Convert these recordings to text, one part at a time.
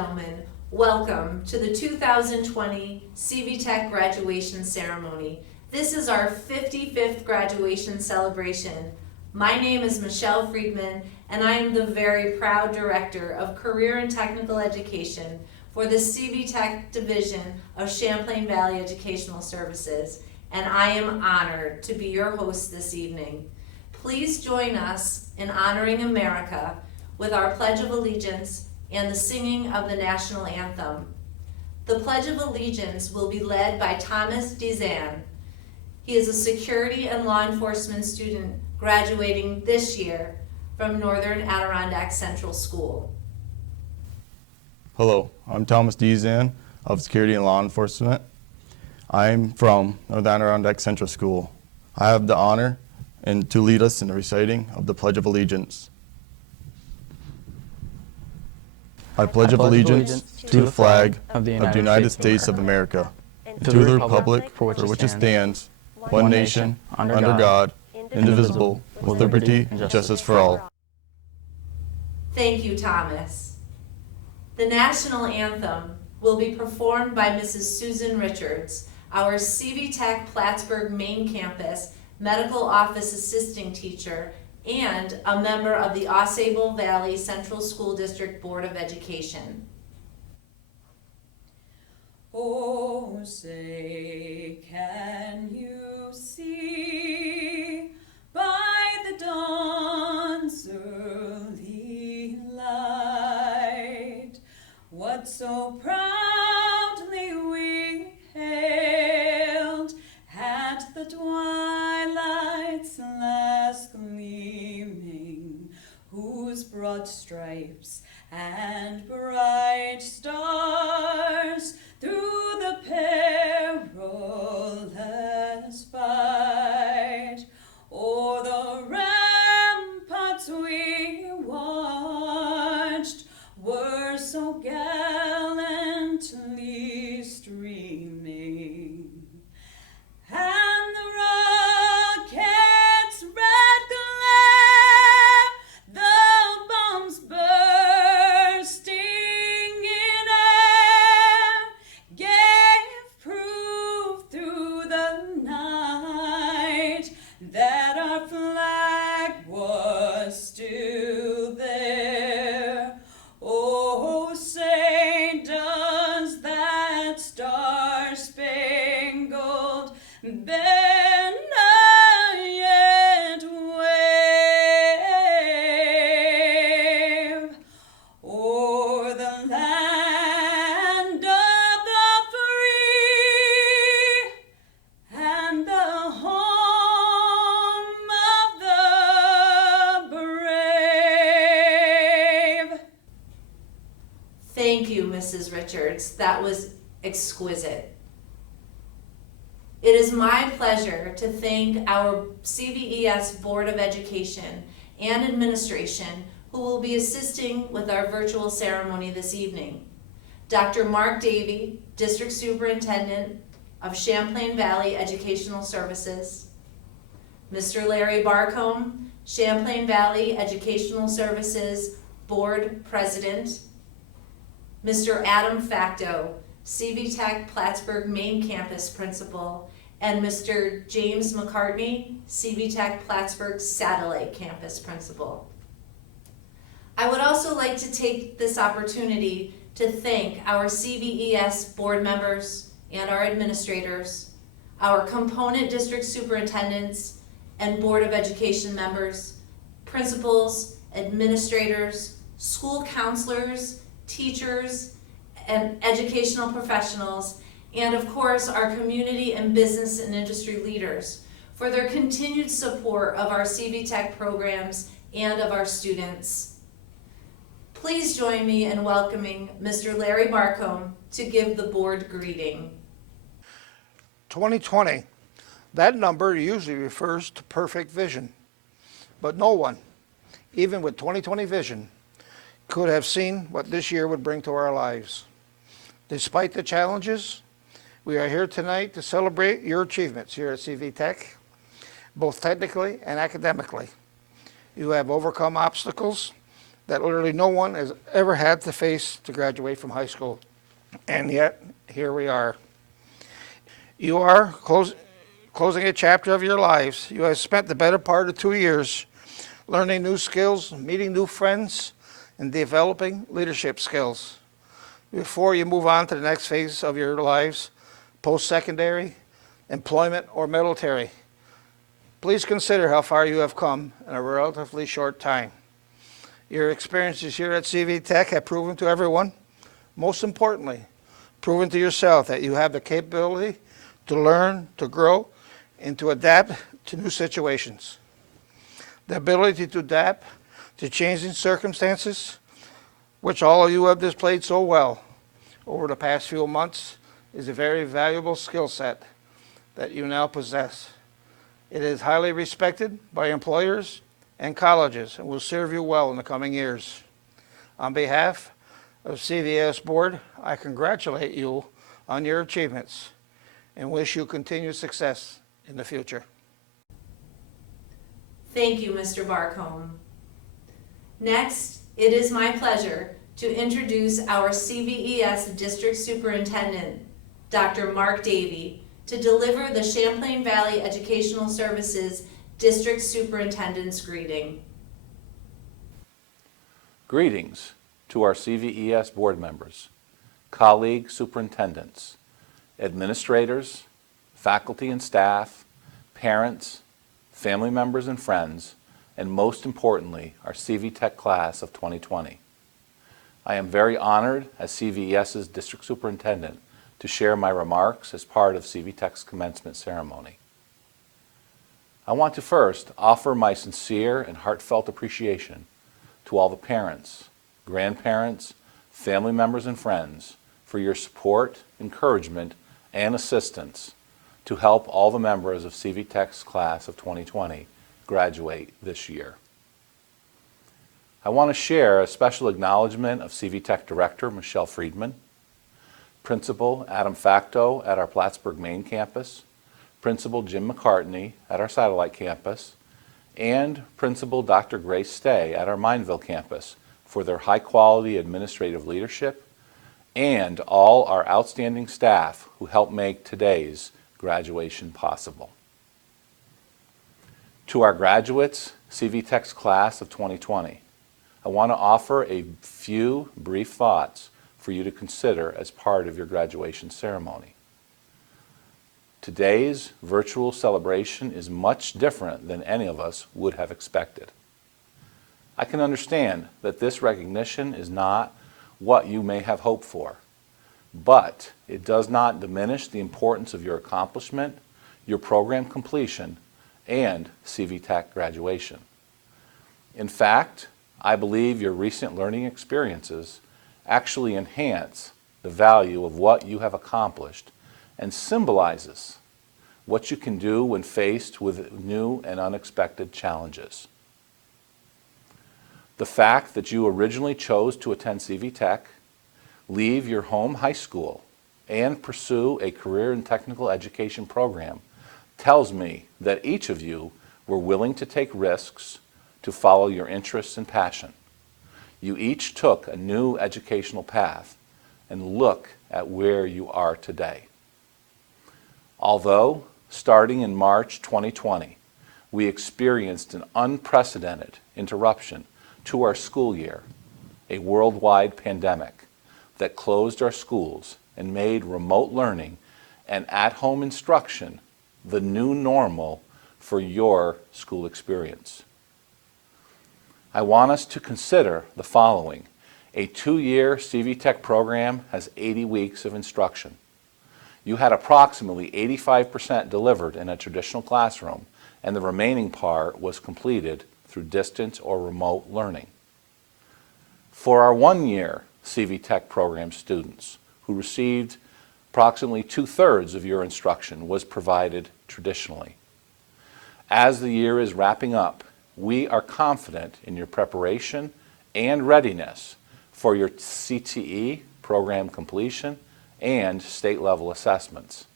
gentlemen, welcome to the 2020 CV-TEC graduation ceremony. This is our 55th graduation celebration. My name is Michelle Friedman, and I am the very proud Director of Career and Technical Education for the CV-TEC Division of Champlain Valley Educational Services, and I am honored to be your host this evening. Please join us in honoring America with our Pledge of Allegiance and the singing of the national anthem. The Pledge of Allegiance will be led by Thomas Dizan. He is a security and law enforcement student graduating this year from Northern Adirondack Central School. Hello, I'm Thomas Dizan of Security and Law Enforcement. I'm from Northern Adirondack Central School. I have the honor to lead us in the reciting of the Pledge of Allegiance. I pledge allegiance to the flag of the United States of America, and to the republic for which it stands, one nation, under God, indivisible, with liberty and justice for all. Thank you, Thomas. The national anthem will be performed by Mrs. Susan Richards, our CV-TEC Plattsburgh main campus medical office assisting teacher and a member of the Osable Valley Central School District Board of Education. Oh, say, can you see by the dawn's early light what so proudly we hailed at the twilight's last gleaming, whose broad stripes and bright stars through the perilous fight o'er the ramparts we watched were so gallantly streaming. And the rocket's red glare, the bombs bursting in air, gave proof through the night that our flag was still there. Oh, say, does that star-spangled banner yet wave o'er the land of the free and the home of the brave? Thank you, Mrs. Richards. That was exquisite. It is my pleasure to thank our CVES Board of Education and Administration who will be assisting with our virtual ceremony this evening. Dr. Mr Davy, District Superintendent of Champlain Valley Educational Services, Mr. Larry Buerkle, Champlain Valley Educational Services Board President, Mr. Adam Facto, CV-TEC Plattsburgh Main Campus Principal, and Mr. James McCartney, CV-TEC Plattsburgh Satellite Campus Principal. I would also like to take this opportunity to thank our CVES board members and our administrators, our component district superintendents and Board of Education members, principals, administrators, school counselors, teachers, and educational professionals, and of course our community and business and industry leaders for their continued support of our CV-TEC programs and of our students. Please join me in welcoming Mr. Larry Buerkle to give the board greeting. 2020, that number usually refers to perfect vision, but no one, even with 20/20 vision, could have seen what this year would bring to our lives. Despite the challenges, we are here tonight to celebrate your achievements here at CV-TEC, both technically and academically. You have overcome obstacles that literally no one has ever had to face to graduate from high school. And yet, here we are. You are closing a chapter of your lives. You have spent the better part of 2 years learning new skills, meeting new friends, and developing leadership skills. Before you move on to the next phase of your lives, post-secondary, employment, or military, please consider how far you have come in a relatively short time. Your experiences here at CV-TEC have proven to everyone, most importantly, proven to yourself that you have the capability to learn, to grow, and to adapt to new situations. The ability to adapt to changing circumstances, which all of you have displayed so well over the past few months, is a very valuable skill set that you now possess. It is highly respected by employers and colleges and will serve you well in the coming years. On behalf of CVS Board, I congratulate you on your achievements and wish you continued success in the future. Thank you, Mr. Buerkle. Next, it is my pleasure to introduce our CVES District Superintendent, Dr. Mr Davy, to deliver the Champlain Valley Educational Services District Superintendent's greeting. Greetings to our CVES board members, colleague superintendents, administrators, faculty and staff, parents, family members and friends, and most importantly, our CV-TEC class of 2020. I am very honored as CVES's district superintendent to share my remarks as part of CV-TEC's commencement ceremony. I want to first offer my sincere and heartfelt appreciation to all the parents, grandparents, family members, and friends for your support, encouragement, and assistance to help all the members of CV-TEC's class of 2020 graduate this year. I want to share a special acknowledgement of CV-TEC Director Michelle Friedman, Principal Adam Facto at our Plattsburgh main campus, Principal Jim McCartney at our satellite campus, and Principal Dr. Grace Stay at our Mineville campus for their high-quality administrative leadership, and all our outstanding staff who helped make today's graduation possible. To our graduates, CV-TEC's class of 2020, I want to offer a few brief thoughts for you to consider as part of your graduation ceremony. Today's virtual celebration is much different than any of us would have expected. I can understand that this recognition is not what you may have hoped for, but it does not diminish the importance of your accomplishment, your program completion, and CV-TEC graduation. In fact, I believe your recent learning experiences actually enhance the value of what you have accomplished and symbolizes what you can do when faced with new and unexpected challenges. The fact that you originally chose to attend CV-TEC, leave your home high school, and pursue a career and technical education program tells me that each of you were willing to take risks to follow your interests and passion. You each took a new educational path, and look at where you are today. Although, starting in March 2020, we experienced an unprecedented interruption to our school year, a worldwide pandemic that closed our schools and made remote learning and at-home instruction the new normal for your school experience. I want us to consider the following. A 2-year CV-TEC program has 80 weeks of instruction. You had approximately 85% delivered in a traditional classroom, and the remaining part was completed through distance or remote learning. For our 1-year CV-TEC program students who received approximately 2/3 of your instruction was provided traditionally. As the year is wrapping up, we are confident in your preparation and readiness for your CTE program completion and state-level assessments,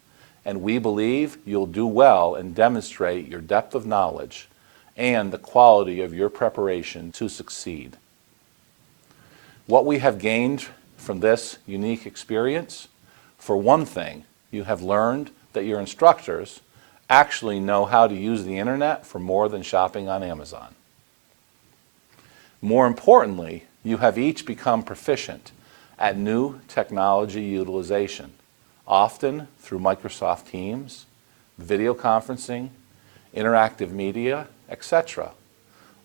and we believe you'll do well and demonstrate your depth of knowledge and the quality of your preparation to succeed. What we have gained from this unique experience, for one thing, you have learned that your instructors actually know how to use the internet for more than shopping on Amazon. More importantly, you have each become proficient at new technology utilization, often through Microsoft Teams, video conferencing, interactive media, etc.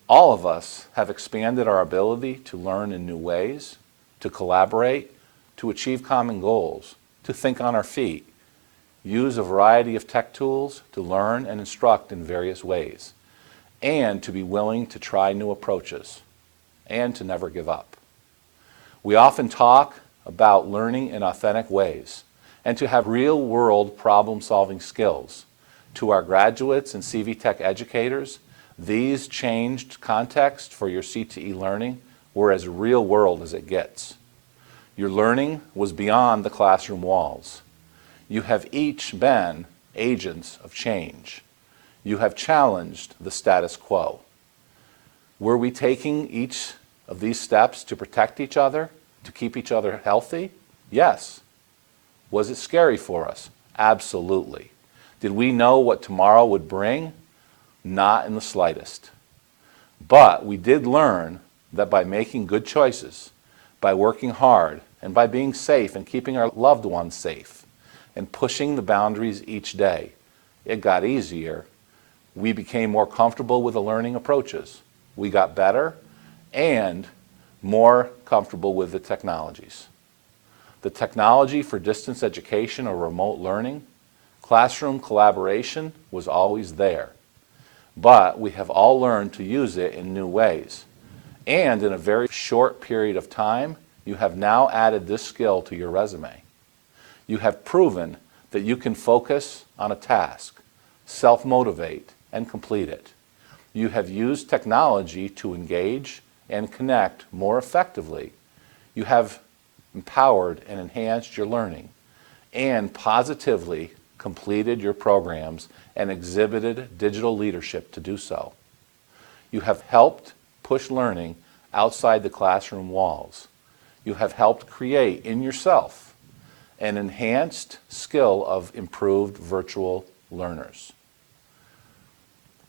All of us have expanded our ability to learn in new ways, to collaborate, to achieve common goals, to think on our feet, use a variety of tech tools to learn and instruct in various ways, and to be willing to try new approaches, and to never give up. We often talk about learning in authentic ways, and to have real-world problem-solving skills. To our graduates and CV-TEC educators, these changed contexts for your CTE learning were as real-world as it gets. Your learning was beyond the classroom walls. You have each been agents of change. You have challenged the status quo. Were we taking each of these steps to protect each other, to keep each other healthy? Yes. Was it scary for us? Absolutely. Did we know what tomorrow would bring? Not in the slightest. But we did learn that by making good choices, by working hard, and by being safe and keeping our loved ones safe, and pushing the boundaries each day, it got easier. We became more comfortable with the learning approaches. We got better and more comfortable with the technologies. The technology for distance education or remote learning, classroom collaboration was always there. But we have all learned to use it in new ways. And in a very short period of time, you have now added this skill to your resume. You have proven that you can focus on a task, self-motivate, and complete it. You have used technology to engage and connect more effectively. You have empowered and enhanced your learning and positively completed your programs and exhibited digital leadership to do so. You have helped push learning outside the classroom walls. You have helped create in yourself an enhanced skill of improved virtual learners.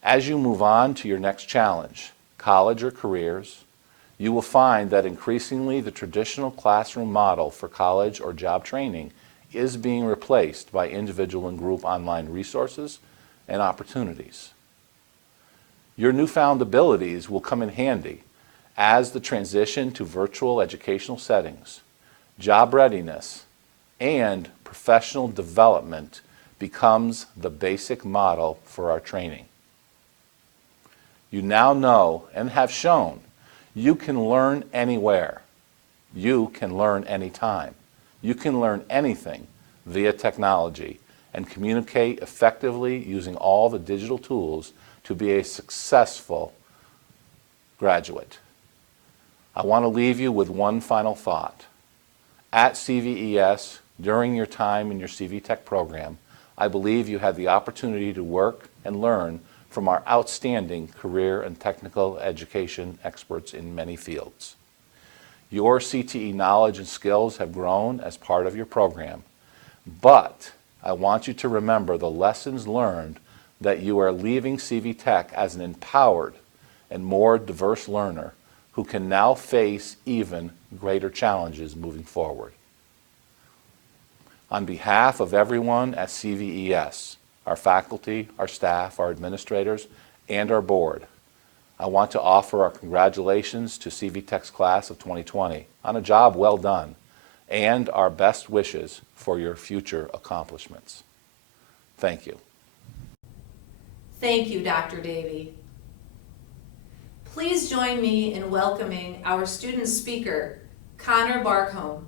As you move on to your next challenge, college or careers, you will find that increasingly the traditional classroom model for college or job training is being replaced by individual and group online resources and opportunities. Your newfound abilities will come in handy as the transition to virtual educational settings, job readiness, and professional development becomes the basic model for our training. You now know and have shown you can learn anywhere. You can learn anytime. You can learn anything via technology and communicate effectively using all the digital tools to be a successful graduate. I want to leave you with one final thought. At CVES, during your time in your CV-TEC program, I believe you had the opportunity to work and learn from our outstanding career and technical education experts in many fields. Your CTE knowledge and skills have grown as part of your program, but I want you to remember the lessons learned that you are leaving CV-TEC as an empowered and more diverse learner who can now face even greater challenges moving forward. On behalf of everyone at CVES, our faculty, our staff, our administrators, and our board, I want to offer our congratulations to CV-TEC's class of 2020 on a job well done and our best wishes for your future accomplishments. Thank you. Thank you, Dr. Davy. Please join me in welcoming our student speaker, Connor Buerkle.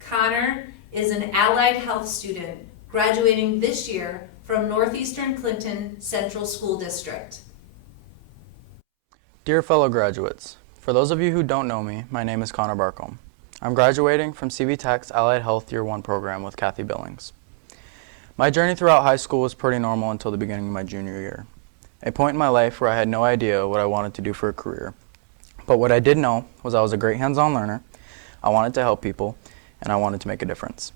Connor is an allied health student graduating this year from Northeastern Clinton Central School District. Dear fellow graduates, for those of you who don't know me, my name is Connor Buerkle. I'm graduating from CV-TEC's Allied Health Year 1 program with Kathy Billings. My journey throughout high school was pretty normal until the beginning of my junior year, a point in my life where I had no idea what I wanted to do for a career. But what I did know was I was a great hands-on learner, I wanted to help people, and I wanted to make a difference.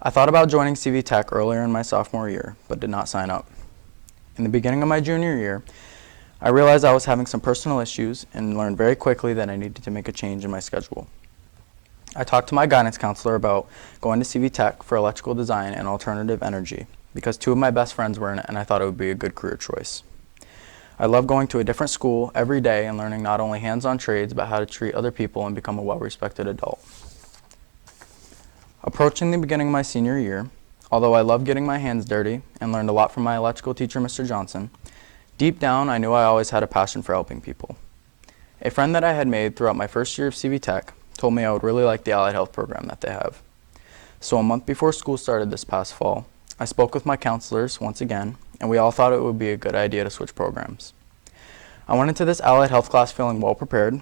I thought about joining CV-TEC earlier in my sophomore year, but did not sign up. In the beginning of my junior year, I realized I was having some personal issues and learned very quickly that I needed to make a change in my schedule. I talked to my guidance counselor about going to CV-TEC for electrical design and alternative energy because two of my best friends were in it and I thought it would be a good career choice. I love going to a different school every day and learning not only hands-on trades but how to treat other people and become a well-respected adult. Approaching the beginning of my senior year, although I loved getting my hands dirty and learned a lot from my electrical teacher, Mr. Johnson, deep down I knew I always had a passion for helping people. A friend that I had made throughout my first year of CV-TEC told me I would really like the allied health program that they have. So a month before school started this past fall, I spoke with my counselors once again, and we all thought it would be a good idea to switch programs. I went into this allied health class feeling well prepared.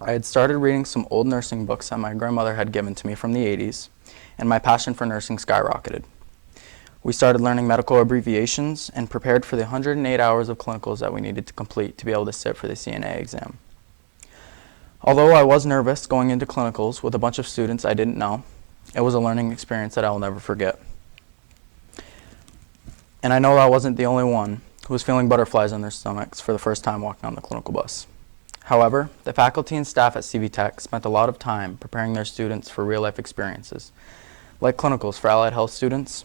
I had started reading some old nursing books that my grandmother had given to me from the 80s, and my passion for nursing skyrocketed. We started learning medical abbreviations and prepared for the 108 hours of clinicals that we needed to complete to be able to sit for the CNA exam. Although I was nervous going into clinicals with a bunch of students I didn't know, it was a learning experience that I will never forget. And I know I wasn't the only one who was feeling butterflies in their stomachs for the first time walking on the clinical bus. However, the faculty and staff at CV-TEC spent a lot of time preparing their students for real-life experiences, like clinicals for allied health students,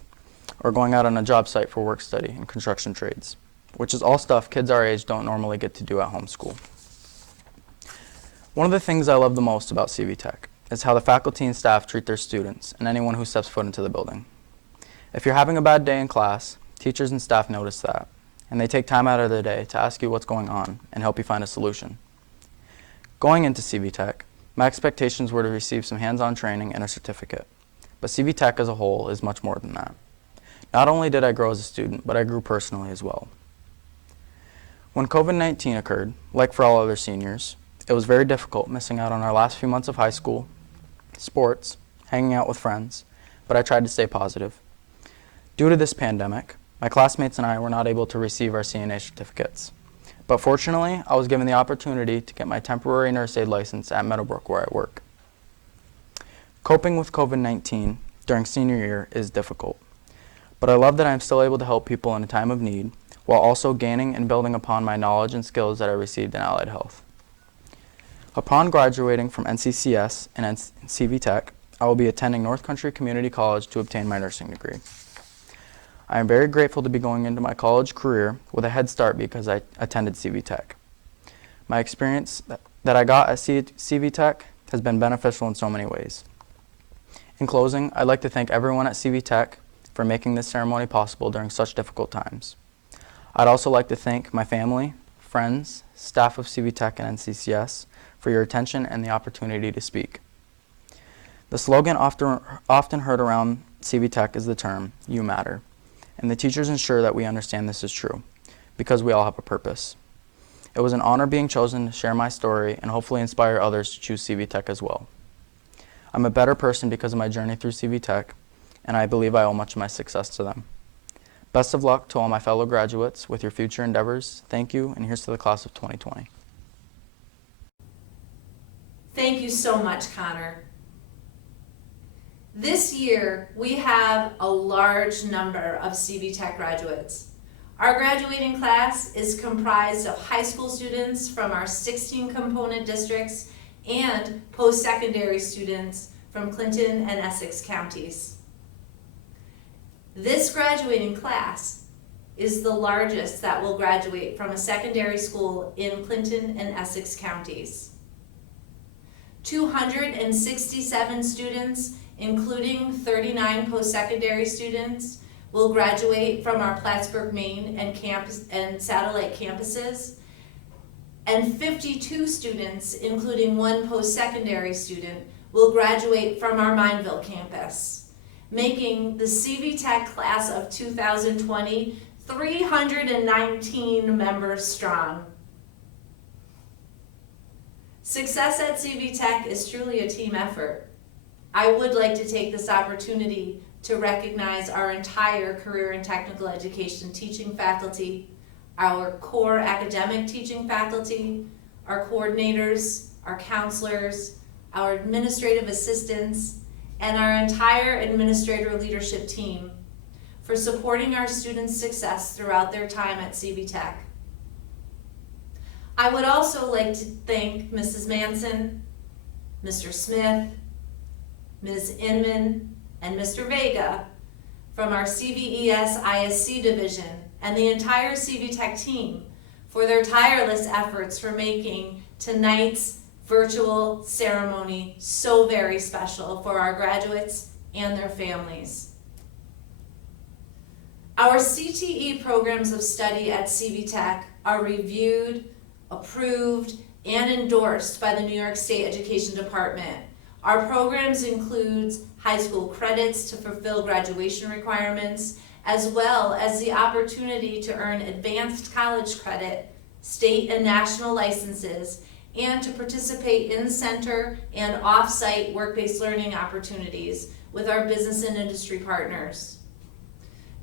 or going out on a job site for work study and construction trades, which is all stuff kids our age don't normally get to do at home school. One of the things I love the most about CV-TEC is how the faculty and staff treat their students and anyone who steps foot into the building. If you're having a bad day in class, teachers and staff notice that, and they take time out of their day to ask you what's going on and help you find a solution. Going into CV-TEC, my expectations were to receive some hands-on training and a certificate, but CV-TEC as a whole is much more than that. Not only did I grow as a student, but I grew personally as well. When COVID-19 occurred, like for all other seniors, it was very difficult missing out on our last few months of high school, sports, hanging out with friends, but I tried to stay positive. Due to this pandemic, my classmates and I were not able to receive our CNA certificates. But fortunately, I was given the opportunity to get my temporary nurse aide license at Meadowbrook where I work. Coping with COVID-19 during senior year is difficult, but I love that I am still able to help people in a time of need while also gaining and building upon my knowledge and skills that I received in allied health. Upon graduating from NCCS and CV-TEC, I will be attending North Country Community College to obtain my nursing degree. I am very grateful to be going into my college career with a head start because I attended CV-TEC. My experience that I got at CV-TEC has been beneficial in so many ways. In closing, I'd like to thank everyone at CV-TEC for making this ceremony possible during such difficult times. I'd also like to thank my family, friends, staff of CV-TEC and NCCS for your attention and the opportunity to speak. The slogan often heard around CV-TEC is the term, "You matter," and the teachers ensure that we understand this is true, because we all have a purpose. It was an honor being chosen to share my story and hopefully inspire others to choose CV-TEC as well. I'm a better person because of my journey through CV-TEC, and I believe I owe much of my success to them. Best of luck to all my fellow graduates with your future endeavors. Thank you, and here's to the class of 2020. Thank you so much, Connor. This year, we have a large number of CV-TEC graduates. Our graduating class is comprised of high school students from our 16 component districts and post-secondary students from Clinton and Essex counties. This graduating class is the largest that will graduate from a secondary school in Clinton and Essex counties. 267 students, including 39 post-secondary students, will graduate from our Plattsburgh main and satellite campuses, and 52 students, including one post-secondary student, will graduate from our Mineville campus, making the CV-TEC class of 2020 319 members strong. Success at CV-TEC is truly a team effort. I would like to take this opportunity to recognize our entire career and technical education teaching faculty, our core academic teaching faculty, our coordinators, our counselors, our administrative assistants, and our entire administrator leadership team for supporting our students' success throughout their time at CV-TEC. I would also like to thank Mrs. Manson, Mr. Smith, Ms. Inman, and Mr. Vega from our CVES ISC division and the entire CV-TEC team for their tireless efforts for making tonight's virtual ceremony so very special for our graduates and their families. Our CTE programs of study at CV-TEC are reviewed, approved, and endorsed by the New York State Education Department. Our programs include high school credits to fulfill graduation requirements, as well as the opportunity to earn advanced college credit, state and national licenses, and to participate in center and off-site work-based learning opportunities with our business and industry partners.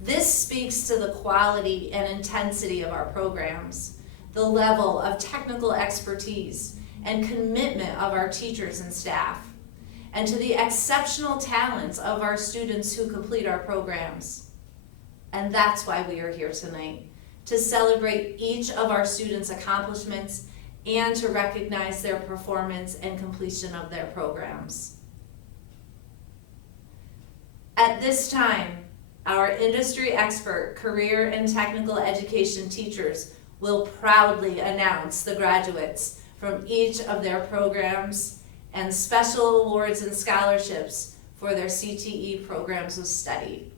This speaks to the quality and intensity of our programs, the level of technical expertise and commitment of our teachers and staff, and to the exceptional talents of our students who complete our programs. And that's why we are here tonight, to celebrate each of our students' accomplishments and to recognize their performance and completion of their programs. At this time, our industry expert career and technical education teachers will proudly announce the graduates from each of their programs and special awards and scholarships for their CTE programs of study.